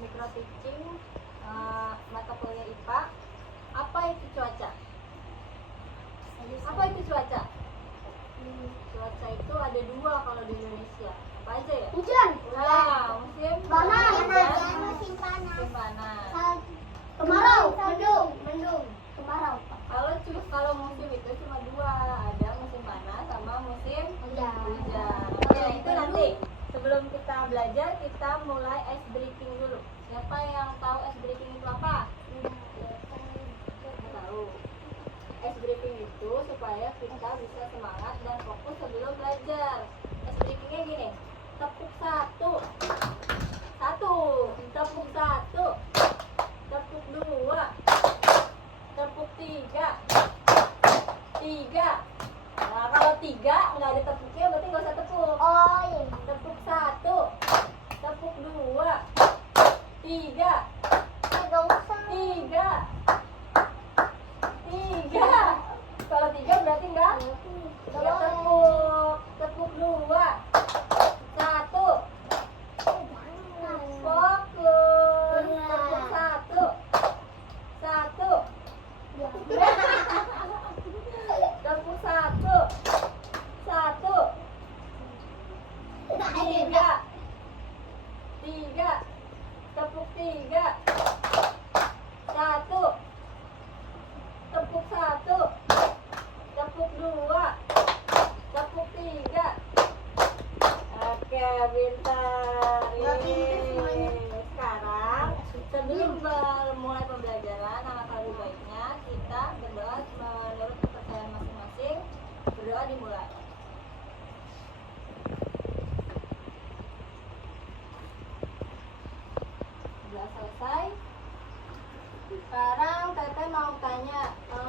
micro teaching mata kuliah IPA. Apa itu cuaca? Apa itu cuaca? Cuaca itu ada dua kalau di Indonesia. Apa aja ya? Hujan. Nah, musim Panas. hujan, Musim panas. musim panas. Kemarau. Mendung. Kemarau. Kalau musim itu cuma dua, ada musim panas sama musim Hujan. hujan. Oke, itu nanti. Sebelum kita belajar, kita mulai ice breaking dulu. Siapa yang tahu ice breaking itu apa? Nggak tahu. Ice breaking itu supaya kita bisa semangat dan fokus sebelum belajar. Ice breakingnya gini, tepuk satu, tepuk satu, tepuk dua, tepuk tiga. Nah, kalau tiga nggak ada tepuknya berarti nggak usah tepuk. Oh iya. Tepuk satu, tepuk dua, tiga. Nggak usah. Tiga. Kalau tiga berarti nggak tepuk. Tepuk dua, satu, fokus. Tepuk satu, tepuk satu, tiga, tepuk tiga, satu, tepuk satu, tepuk dua, tepuk tiga. Oke, pintar. Yeay. Sekarang sebelum mulai pembelajaran, alangkah lebih baiknya kita berdoa menurut kepercayaan masing-masing. Berdoa dimulai. Sudah selesai. Sekarang Teteh mau tanya,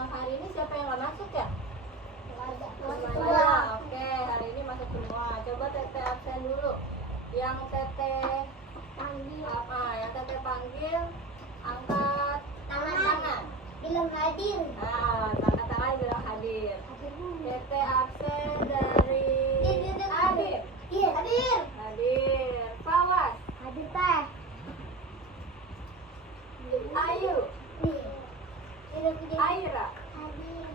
hari ini siapa yang nggak masuk ya? Semuanya. Oke, hari ini masuk semua. Coba Teteh absen dulu. Yang Teteh panggil apa? Yang Teteh panggil, angkat tangan. Bilang hadir. Nah, angkat tangan bilang hadir. Teteh absen dari Adit. Iya, hadir. Hadir. Fawas. Hadir teh. Ayu. Aira. Hadir.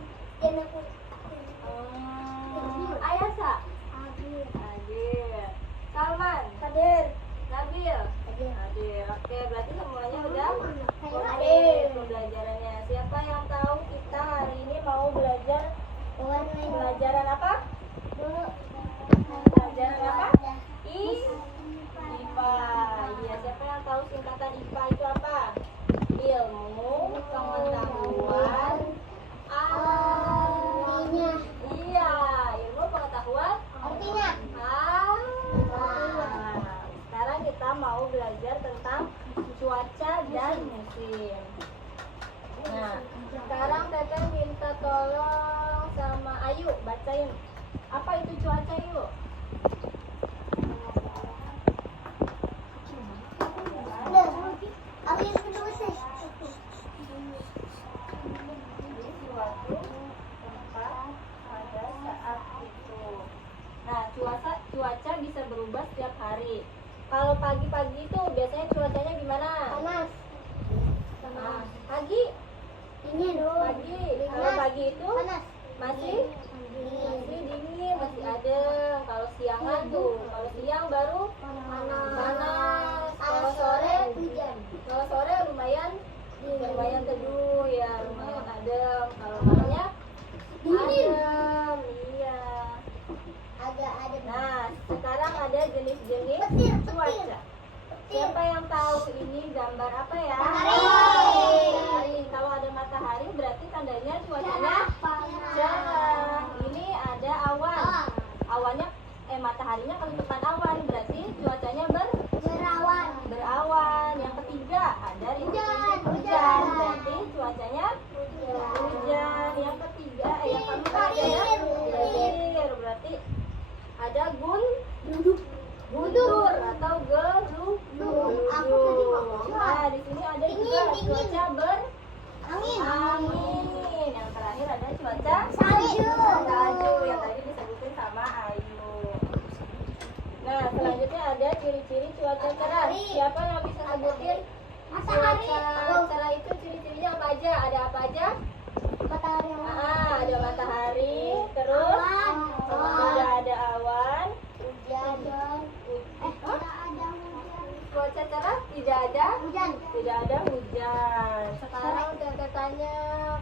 Ayasa. Hadir. Hadir. Salman. Hadir. Nabil. Hadir. Hadir. Oke, berarti semuanya udah Hadir. oke pembelajarannya. Siapa yang tahu kita hari ini mau belajar pelajaran apa? Pelajaran apa? IPA. Iya, siapa yang tahu singkatan IPA itu apa? Ilmu pengetahuan Artinya. Iya, ilmu pengetahuan Artinya. Sekarang kita mau belajar tentang cuaca dan musim. Nah, sekarang Teteh minta tolong sama Ayu bacain. Apa itu cuaca, yuk? Suatu tempat pada saat itu. Nah, cuaca bisa berubah setiap hari. Kalau pagi-pagi itu biasanya cuacanya gimana? Panas. Nah, pagi, Dingin. pagi. Kalau pagi itu Panas. masih dingin, masih adem. Kalau siangan tuh, kalau siang baru panas. Kalau sore hujan. Kalau sore lumayan teduh ya, lumayan adem. Kalau malamnya Dingin. adem. Iya. Agak ada. Nah, sekarang ada jenis-jenis Petir. cuaca. Siapa yang tahu ini gambar apa ya? Matahari. Kalau ada matahari berarti tandanya cuacanya cerah. Ini ada awan. Awannya mataharinya kalau depan awan berarti cuacanya Berawan. berawan. Yang ketiga ada Hujan. hujan. Berarti cuacanya hujan. Yang ketiga yang keempat ada petir. Berarti ada guntur atau geluduk. Nah, di sini ada juga cuaca angin. Yang terakhir ada cuaca Salju. yang tadi disebutin sama Ayu. Nah, selanjutnya ada ciri-ciri cuaca cerah. Siapa yang bisa sebutin Cuaca cerah itu ciri-cirinya apa aja? Ada apa aja? Matahari. Ada matahari, terus tidak ada awan. Hujan. Hah? Tidak ada hujan. Cuaca cerah tidak ada Hujan. tidak ada hujan. Sekarang Teteh tanya,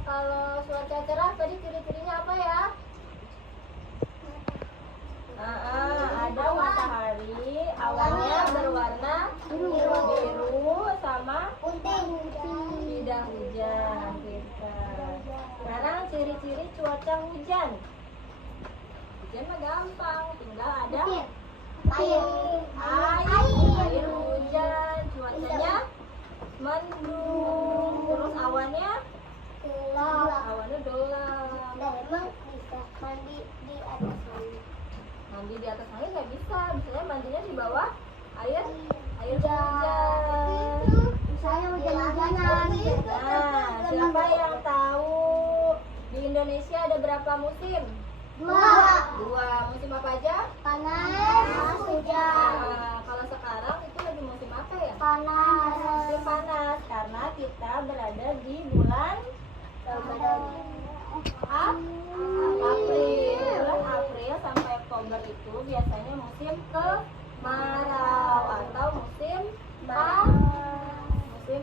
kalau cuaca cerah tadi ciri-cirinya apa ya? Ada matahari, awannya berwarna biru sama Kunting. tidak hujan. Pintar. Sekarang ciri-ciri cuaca hujan. Hujan mah gampang, tinggal ada air hujan, cuacanya mendung, terus awannya gelap. Emang bisa mandi di atas mandi. Mandi di atas air nggak bisa, misalnya mandinya di bawah air hujan. Misalnya hujan-hujanan. Nah, siapa yang tahu di Indonesia ada berapa musim? Dua. Musim apa aja? Panas, hujan. Nah, kalau sekarang itu lagi musim apa ya? Panas. Musim panas, karena kita berada di bulan April. Bulan April sampai Oktober itu biasanya musim kemarau atau musim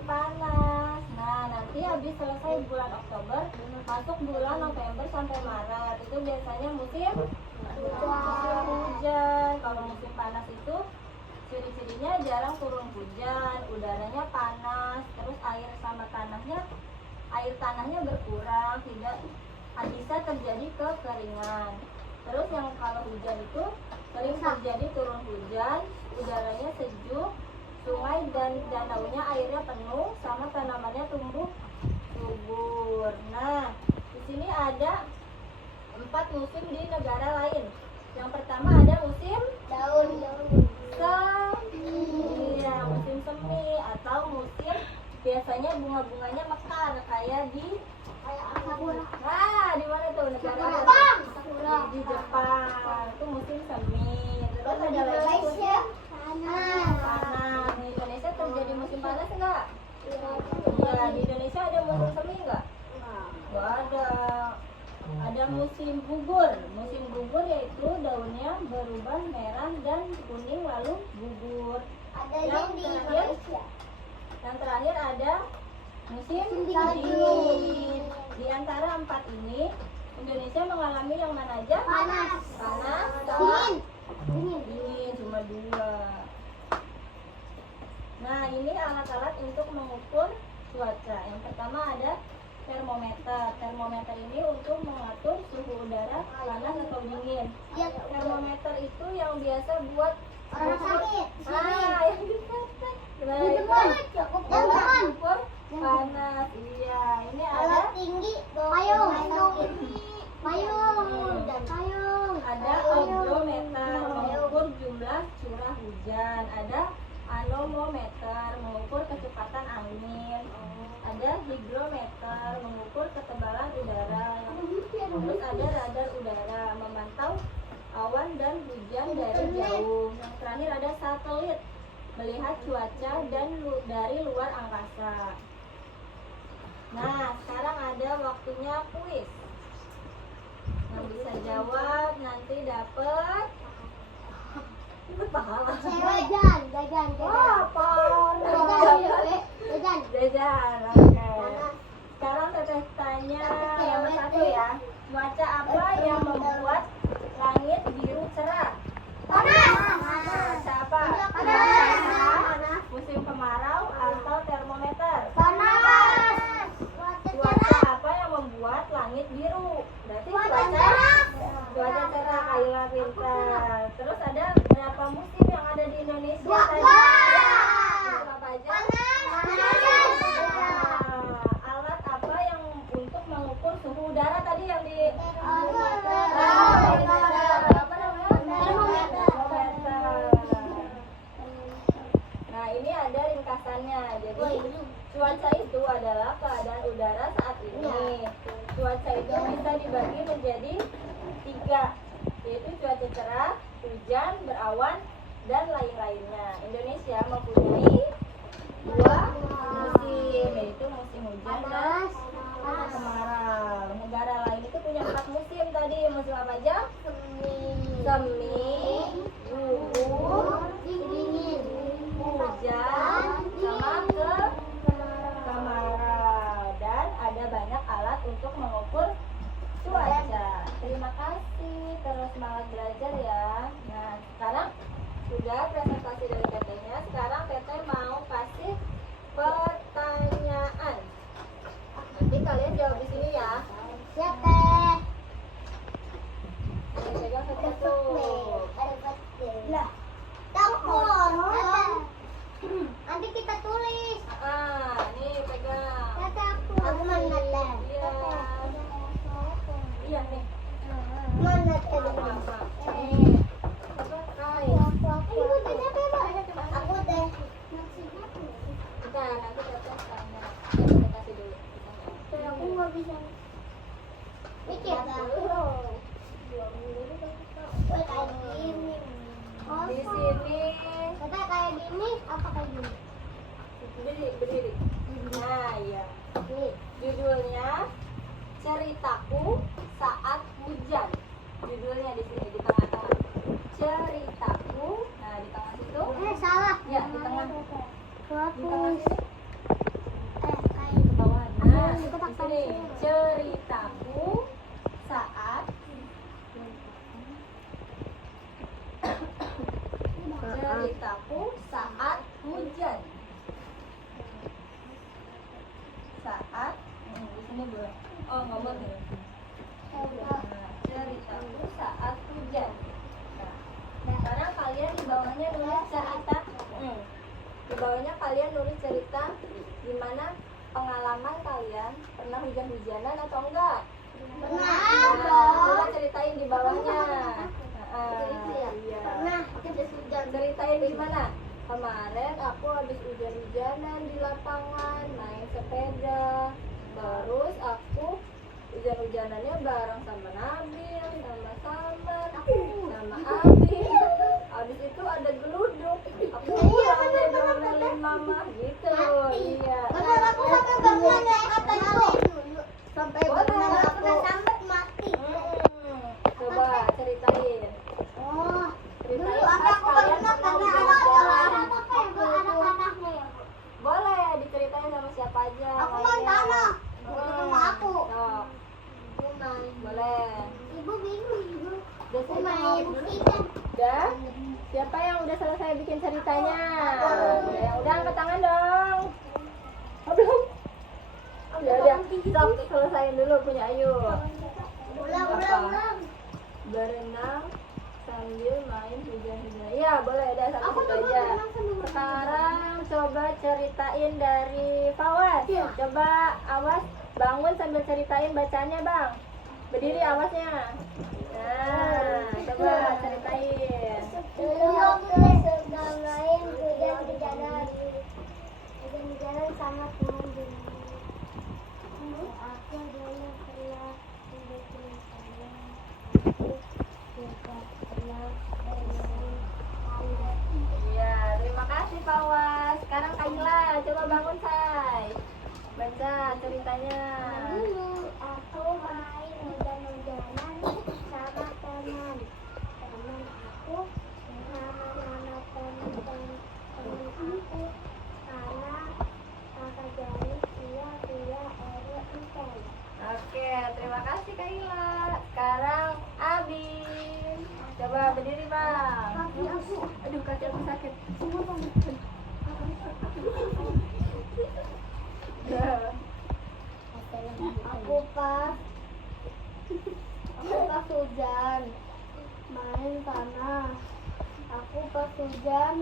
panas. Nah, nanti habis selesai bulan Oktober, masuk bulan November sampai Maret, itu biasanya musim hujan. Kalau musim panas itu ciri-cirinya jarang turun hujan, udaranya panas, terus air tanahnya berkurang, tidak bisa terjadi kekeringan. Terus yang kalau hujan itu sering terjadi turun hujan, udaranya sejuk, sungai dan danaunya airnya penuh, sama tanamannya tumbuh subur. Nah, di sini ada 4 musim di negara lain. Yang pertama ada musim iya, musim semi atau musim biasanya bunga-bunganya mekar kayak di di mana tuh negara di Jepang itu musim semi. Terus ada lagi musim panas. Di Indonesia terjadi musim panas enggak? Ya, di Indonesia ada musim semi enggak? Enggak ada. Ada musim gugur. Musim gugur yaitu daunnya berubah merah dan kuning lalu gugur. Yang terakhir ada musim dingin. Di antara 4 ini, Indonesia mengalami yang mana aja? Panas. Dingin, cuma 2. Nah, ini alat-alat untuk mengukur cuaca. Yang pertama ada termometer. Termometer ini untuk mengatur suhu udara panas atau dingin. Termometer itu yang biasa buat Orang sakit. yang dikatakan. Ukur panas. Iya, ini ada Tinggi, payung. ada odometer mengukur jumlah curah hujan, ada anemometer mengukur kecepatan angin, ada hygrometer mengukur ketebalan udara, terus ada radar udara memantau awan dan hujan dari jauh. Yang terakhir ada satelit melihat cuaca dan dari luar angkasa. Nah, sekarang ada waktunya kuis. Yang bisa jawab nanti dapat pahala. Jajan. Jajan. Oke. Sekarang Teteh tanya yang satu ya. Cuaca apa yang membuat langit biru cerah? Cuaca apa? Panas. Musim kemarau atau termometer? Panas. Cuaca apa yang membuat langit biru? Berarti cuaca cerah. Ayolah pintar. Terus ada berapa musim yang ada di Indonesia tadi? Musim apa aja? Alat apa yang untuk mengukur suhu udara tadi yang di apa namanya? Termometer. Nah, ini ada ringkasannya. Jadi cuaca itu adalah keadaan udara saat ini. Cuaca itu bisa dibagi menjadi 3, yaitu cuaca cerah, hujan, berawan, dan lain-lainnya. Indonesia mempunyai 2 Nih pegang. Aku mana lem? Iya. Iya nih. Mana Nih. Apa kain? Aku deh. Bentar, nanti Tete tanya. Tete kasih dulu. Aku nggak bisa. Mikir kayak gini. Di sini Kata kayak gini, apa kayak gini? berdiri. Nah, iya. Nih. Judulnya Ceritaku Saat Hujan. Judulnya di sini di tengah-tengah. Ceritaku. Nah, di tengah situ. Salah. Ya, di tengah. Di tengah Fokus. sini. Kayak Ke bawah. Nah, di sini. Ceritaku saat ceritaku saat hujan. Saat di sini boleh. Oh, ngomong nih. Nah, ceritaku saat hujan. Nah, sekarang kalian di bawahnya nulis cerita. Di bawahnya kalian nulis cerita gimana pengalaman kalian pernah hujan-hujanan atau enggak? Nah, coba ceritain di bawahnya. Iya. Pernah kita hujan. Ceritain gimana? Kemarin aku habis hujan-hujanan di lapangan, main sepeda. Terus aku hujan-hujanannya bareng sama Nabil, sama Salman, sama Abi. Habis itu ada geluduk. Aku pulang deh domelin mama gitu. Iya. Benar aku sampai pernah naik atas itu. Sampai Boleh. pernah aku sampai mati. Coba ceritain. Oh, dulu Ceritain aku pas kalian pernah pernah karena hujan-hujanan. anak-anaknya ya. Boleh diceritain sama siapa aja. Aku main tanah. Sama aku. Oh, Aku main. boleh. Ibu bingung ibu. Udah Aku cerita main dulu. ikan. Udah? Siapa yang udah selesai bikin ceritanya? Yang udah angkat tangan dong. Oh, belum? Udah. Stop, selesain dulu punya Ayu. Ulang. Berenang sambil main hujan-hujan. Iya, boleh. Udah satu Aku situ juga aja. berenang sambil main. Sekarang coba ceritain dari Fawaz. Iya. Coba Awas bangun sambil ceritain bacanya, Bang. Berdiri Awasnya. Nah, coba ceritain. Dulu aku sedang main hujan-hujanan. Hujan-hujanan sama teman dulu. Aku dulu pernah bikin saya. Aku juga pernah bermain tangga. Iya, terima kasih Fawaz. Sekarang Kaila, coba bangun, Say. Baca ceritanya. Dulu aku main hujan-hujanan sama teman. Teman aku nama-nama teman aku karena kakak jari dia Ere. Oke, terima kasih Kaila. Sekarang Abi. Coba berdiri, Bang. Kaki aku. Aduh, kaki aku sakit. Aku pas hujan main tanah. Aku pas hujan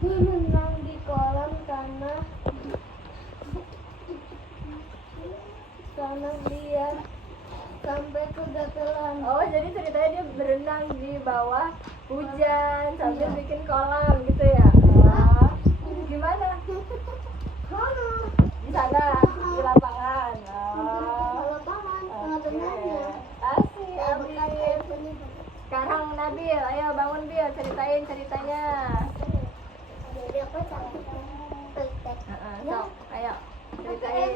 berenang di kolam tanah. Tanah liat sampai kegatelan. Oh, jadi ceritanya dia berenang di bawah hujan sambil bikin kolam gitu ya? Oh, gimana? Mana? Di sana, di lapangan. Oh, Lapangan, oke. tengah-tengahnya. Asik, Abi. Sekarang Nabil, ayo bangun Bil, ceritain ceritanya. Jadi aku sampai Sok, ayo ceritain.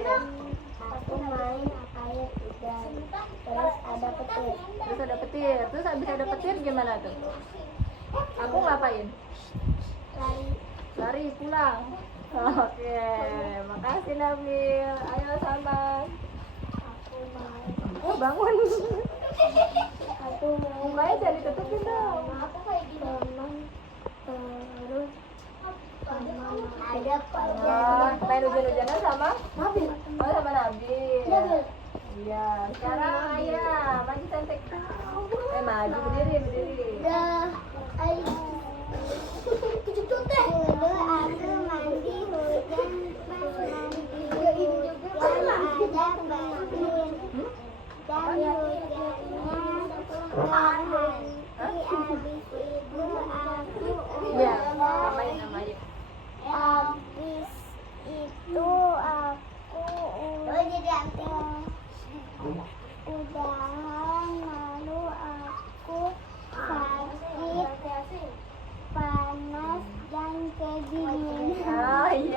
aku main air hujan, terus ada petir. Terus ada petir, terus habis ada petir gimana tuh? Aku ngapain? Lari pulang. Oke, makasih Nabil. Ayo Salman. Aku main. Oh, bangun. Aku main. Mukanya jangan ditutupin dong. Aku kayak gini. Terus ada Oh, main hujan-hujanan sama Nabil. Oh, sama Nabil. Nabil. Iya, sekarang Ayah maju cantik. Maju berdiri. Dah, ayo. Dulu aku mandi hujan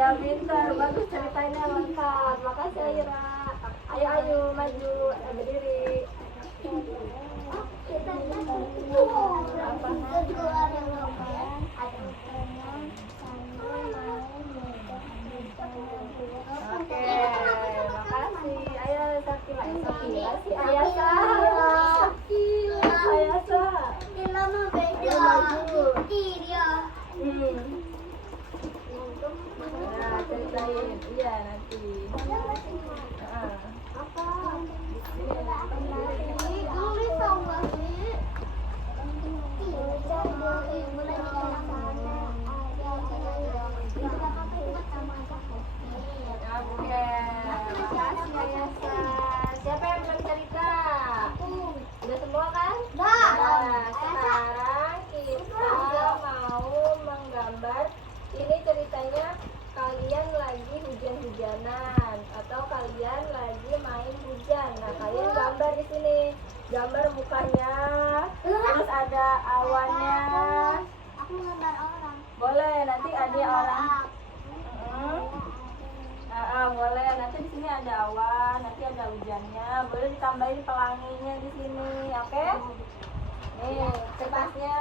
Iya, pintar. Bagus ceritanya lengkap. Makasih Aira. Ayo, ayo, maju. Berdiri. Oke, makasih. Ayo, Sakila. Sakila sih, Ayasa. Ayasa. Nah, ceritain. Iya, nanti. Oke, makasih Ayasa. Siapa yang belum cerita? Udah semua kan? Nah, sekarang kita mau menggambar. Ini ceritanya kalian lagi hujan-hujanan atau kalian lagi main hujan. Nah, kalian gambar di sini. Gambar mukanya, terus ada awannya. Aku gambar orang. Boleh, nanti ada orang. Boleh, nanti di sini ada awan, nanti ada hujannya. Boleh ditambahin pelanginya di sini, oke? Nih, kertasnya.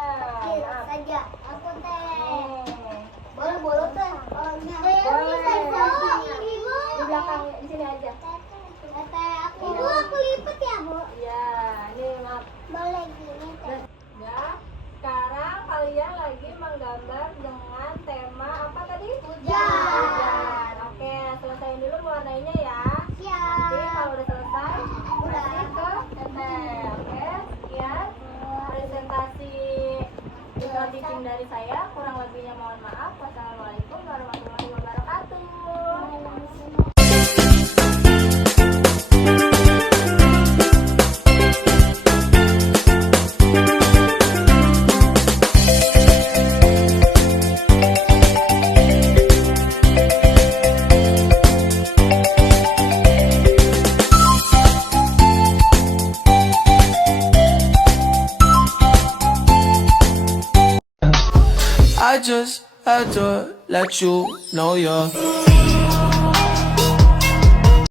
Nah, Saja. Aku teh. nih. Boleh teh. Boleh. Di belakang, di sini aja. Ibu, aku lipat ya, Bu? Iya, ini maaf. Boleh gini teh. Ya, sekarang kalian lagi menggambar dengan tema apa tadi? Hujan. Oke, selesaiin dulu mewarnainya ya. Nanti kalau udah selesai, kasih ke teteh. Oke, sekian presentasi Little Teaching dari saya. Kurang lebihnya mohon maaf. Wassalamualaikum warahmatullahi wabarakatuh. I just had to let you know you're